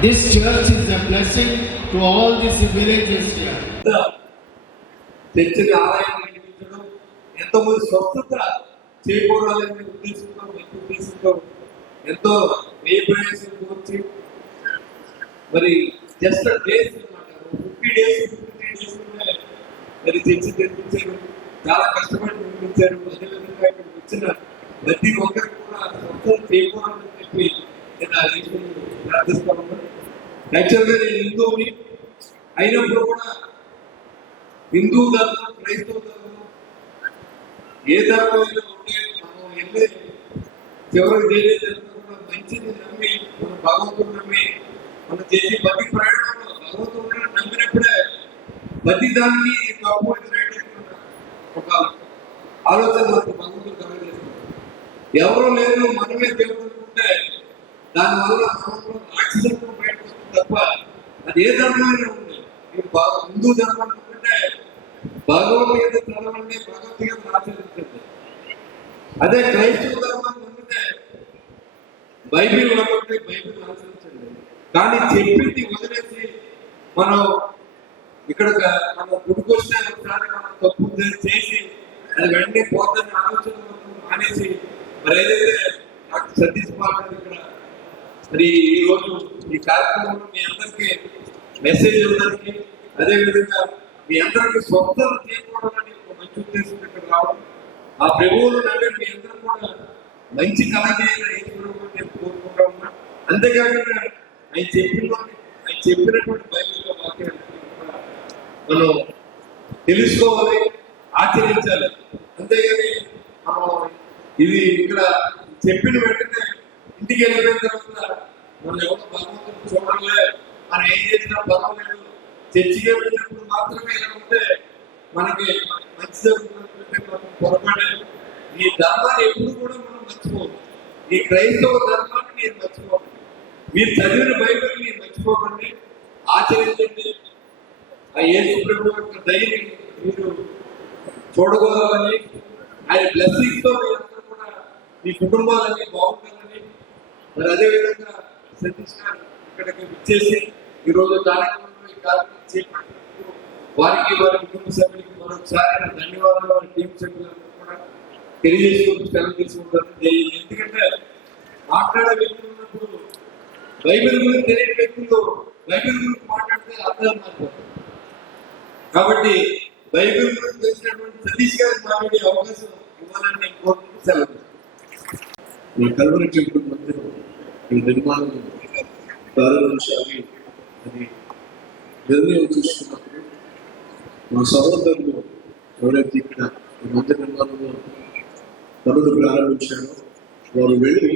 This church is a blessing to all these villages here. చర్చని ఆలయం నిర్మించడం ఎంతోమంది స్వస్థత చేకూరాలనే ఉద్దేశంతో మంచి ఉద్దేశంతో ఎంతో వ్యయ ప్రయాసం కోర్చి మరి జస్ట్ డేస్ అనమాట ఫిఫ్టీ డేస్ ఫిఫ్టీ డేస్ మరి చర్చి నిర్మించారు. చాలా కష్టపడి నిర్మించారు. అదేవిధంగా ఇక్కడికి వచ్చిన ప్రతి ఒక్కరికి కూడా స్వస్థత చేకూరాలని చెప్పి నేను ఆ విషయం ప్రార్థిస్తా ఉన్నాను. యాక్చువల్గా నేను హిందువుని అయినప్పుడు కూడా హిందూ ధర్మం క్రైస్తవ ధర్మం ఏ ధర్మం అయినా ఉంటే మనం వెళ్ళే చివరికి దేని ధర్మం కూడా మంచిది నమ్మి మన భగవంతుడు నమ్మి మనం చేసే ప్రతి ప్రయాణంలో భగవంతుడు నమ్మినప్పుడే ప్రతి దానికి తప్పు ఇది రైట్ ఒక ఆలోచన మనకు భగవంతుడు కలగజేస్తుంది ఎవరు లేరు మనమే దేవుడు అనుకుంటే దానివల్ల మనలో రాక్షసత్వం బయట తప్ప అది ఏ ధర్మమైనా ఉంది మీరు బాగా హిందూ ధర్మం అనుకుంటే భగవద్గీత చదవండి భగవద్గీత ఆచరించండి. అదే క్రైస్తవ ధర్మం నమ్మితే బైబిల్ నమ్మండి బైబిల్ ఆచరించండి. కానీ చెప్పింది వదిలేసి మనం ఇక్కడ మనం గుడికి వస్తే ఒకసారి మనం తప్పు చేసి అది వెంటనే పోతాన్ని ఆలోచన మానేసి మరి ఏదైతే నాకు సతీష్ పాల్ ఇక్కడ మరి ఈ రోజు ఈ కార్యక్రమంలో మీ అందరికీ మెసేజ్ ఇవ్వడానికి అదేవిధంగా మీ అందరికీ స్వస్థత తీసుకోవడానికి ఒక మంచి ఉద్దేశం ఇక్కడ రావడం. ఆ ప్రభువులు నమ్మే మీ అందరూ కూడా మంచి కళాకారులు ఈశ్వరుడు నేను కోరుకుంటా ఉన్నా. అంతేకాకుండా ఆయన చెప్పిన ఆయన చెప్పినటువంటి బైబిల్లో వాక్యాన్ని మనం తెలుసుకోవాలి ఆచరించాలి. అంతేగాని మనం ఇది ఇక్కడ చెప్పిన వెంటనే ఇంటికి వెళ్ళిన తర్వాత మనం ఎవరు భగవంతుని చూడలే మనం ఏం చేసినా పర్వాలేదు. చర్చిగా వెళ్ళినప్పుడు మాత్రమే ఇలా ఉంటే మనకి మంచి జరుగుతుందంటే మనం పొరపడే ఈ ధర్మాన్ని ఎప్పుడు కూడా మనం మర్చిపోదు ఈ క్రైస్తవ ధర్మాన్ని నేను మర్చిపోకండి మీరు చదివిన బైబిల్ మీరు మర్చిపోకండి. ఆచరించండి. ఆ యేసు ప్రభు యొక్క దయని మీరు చూడగలరని ఆయన బ్లెస్సింగ్తో మీరందరూ కూడా మీ కుటుంబాలన్నీ బాగుంటారని మరి అదేవిధంగా సతీష్ గారు ఇక్కడికి విచ్చేసి ఈ కార్యక్రమంలో ఈ కార్యక్రమం చేపట్టినందుకు వారికి వారి కుటుంబ సభ్యులకి మరొకసారి ధన్యవాదాలు. వారి టీం సభ్యులందరూ కూడా తెలియజేసుకుంటూ సెలవు తీసుకుంటారు ఎందుకంటే మాట్లాడే వ్యక్తులు బైబిల్ గురించి తెలియని వ్యక్తులు బైబిల్ గురించి మాట్లాడితే అర్థం మాట్లాడతారు కాబట్టి బైబిల్ గురించి తెలిసినటువంటి సతీష్ గారికి మాట్లాడే అవకాశం ఇవ్వాలని నేను కోరుకుంటూ సెలవు ఈ కల్వరి టెంపుల్ ఈ నిర్మాణం ప్రారంభించాలి అని నిర్ణయం తీసుకున్నప్పుడు మా సహోదరులు ఎవరైతే ఇక్కడ ఈ మధ్య నిర్మాణంలో పనులు ప్రారంభించారో వారు వెళ్ళి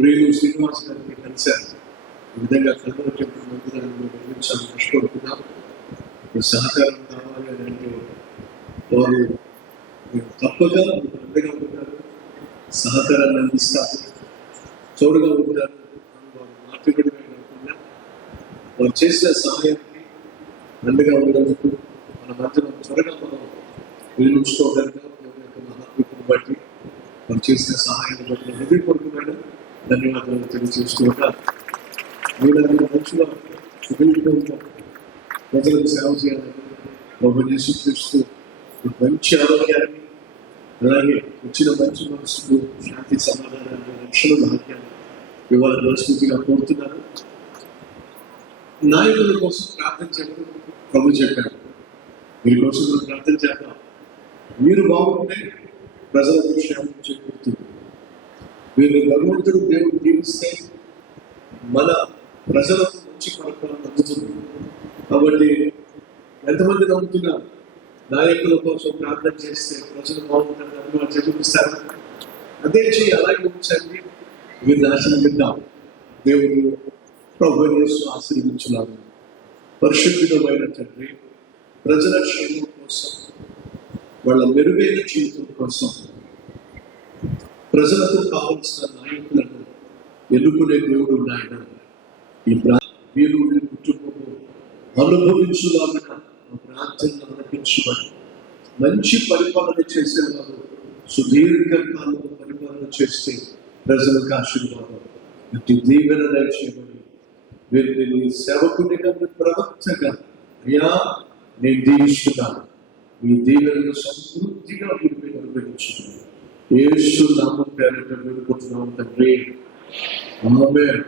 ప్రియులు శ్రీనివాస్ గారిని కలిశారు ఈ విధంగా కల్వరి టెంపుల్ మందిరాన్ని నిర్మించాలని కష్టపడుతున్నాం సహకారం కావాలి అని అంటే వారు తప్పగా తప్పక సహకారాన్ని అందిస్తారు తోడుగా ఉంటారు అని వారు చేసే కాకుండా వారు చేసిన సహాయానికి అండగా ఉండేందుకు మన మధ్యలో త్వరగా మనం నిర్మించుకోగలిగా దేవుని బట్టి వారు చేసిన సహాయాన్ని బట్టి హృదయపూర్వకమైన ధన్యవాదాలు తెలియజేసుకుంటా. వీళ్ళందరూ మంచిగా సుఖంగా ప్రజలకు సేవ చేయాలని ప్రభు యేసుక్రీస్తు మంచి ఆరోగ్యాన్ని అలాగే వచ్చిన మంచి మనసుకు శాంతి సమాధానాన్ని రక్షణ భాగ్యాన్ని ఇవాళ మనస్ఫూర్తిగా కోరుతున్నారు నాయకుల కోసం ప్రార్థన చేయడం. ప్రభు చెప్పారు. మీరు కోసం మనం ప్రార్థన చేద్దాం. మీరు బాగుంటే ప్రజల క్షేమం చెప్పుతుంది మీరు భగవంతుడు దేవుడు దీవిస్తే మన ప్రజలకు మంచి పరిపాలన అందుతుంది. కాబట్టి ఎంతమంది నమ్ముతున్నారు? నాయకుల కోసం ప్రార్థన చేస్తే ప్రజలు బాగుంటారు అని వాళ్ళు చదివిస్తారు అదే చేయి అలాగే ఉంచండి మీరు నాశనం విద్దాం దేవుడు ప్రభుత్వ ఆశీర్వించున్నాను పరిశుద్ధమైన తండ్రి ప్రజల క్షేమం కోసం వాళ్ళ మెరుగైన జీవితం కోసం ప్రజలకు కావలసిన నాయకులను ఎన్నుకునే దేవుడు నాయన. ఈ మీరు కుటుంబము అనుభవించులాగా ప్రార్థన అనిపించమని మంచి పరిపాలన చేసేవారు సుదీర్ఘకాలం పరిపాలన చేస్తే ప్రజలకు ఆశీర్వాదం. ఇటు దీవెన దయచేయమని వీరిని నీ సేవకునిగా నీ ప్రవక్తగా అయ్యా నేను దీవిస్తున్నాను. మీ దీవెనను సమృద్ధిగా మీరు మీద అనుగ్రహించున్నాను యేసు నామం పేరు వేడుకుంటున్నాం తండ్రి. ఆమేన్.